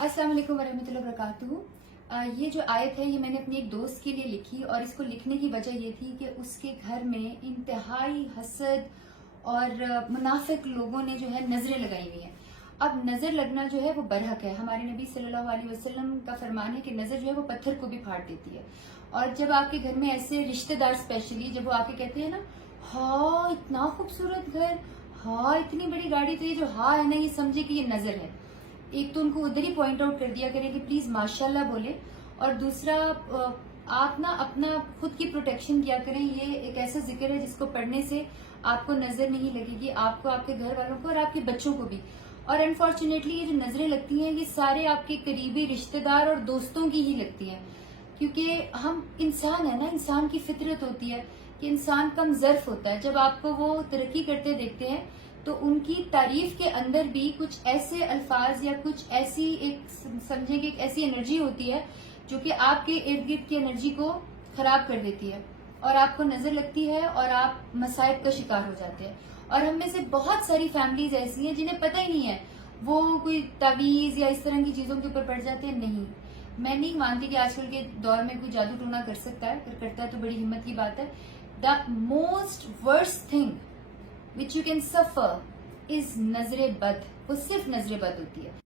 अस्सलाम वालेकुम वरहमतुल्लाहि वबरकातुहू। ये जो आयत है ये मैंने अपनी एक दोस्त के लिए लिखी और इसको लिखने की वजह ये थी कि उसके घर में इंतहाई हसद और मुनाफिक लोगों ने जो है नजरें लगाई हुई हैं। अब नजर लगना जो है वो बरहक है। हमारे नबी सल्लल्लाहु अलैहि वसल्लम का फरमान है कि नजर जो है वो पत्थर को भी फाड़ देती है। और जब आपके घर में ऐसे रिश्तेदार स्पेशली जब वो आके कहते हैं ना, हाँ इतना खूबसूरत घर, हाँ इतनी बड़ी गाड़ी, तो ये जो हाँ है ना ये समझे कि ये नजर है। एक तो उनको उधर ही पॉइंट आउट कर दिया करें कि प्लीज माशाल्लाह बोले, और दूसरा आप ना अपना खुद की प्रोटेक्शन किया करें। ये एक ऐसा जिक्र है जिसको पढ़ने से आपको नजर नहीं लगेगी, आपको, आपके घर वालों को और आपके बच्चों को भी। और अनफॉर्चुनेटली ये जो नजरें लगती हैं ये सारे आपके करीबी रिश्तेदार और दोस्तों की ही लगती हैं, क्योंकि हम इंसान है ना, इंसान की फितरत होती है कि इंसान कम ज़र्फ होता है। जब आपको वो तरक्की करते देखते हैं तो उनकी तारीफ के अंदर भी कुछ ऐसे अल्फाज या कुछ ऐसी एक समझे कि एक ऐसी एनर्जी होती है जो कि आपके इर्द गिर्द की एनर्जी को खराब कर देती है और आपको नजर लगती है और आप मसाइब का शिकार हो जाते हैं। और हम में से बहुत सारी फैमिलीज ऐसी हैं जिन्हें पता ही नहीं है, वो कोई तावीज या इस तरह की चीजों के ऊपर पड़ जाते हैं। नहीं, मैं नहीं मानती कि आजकल के दौर में कोई जादू टोना कर सकता है, अगर करता है तो बड़ी हिम्मत की बात है। The most worst thing which you can suffer is नजरे बद। वो सिर्फ नजरे बद होती है।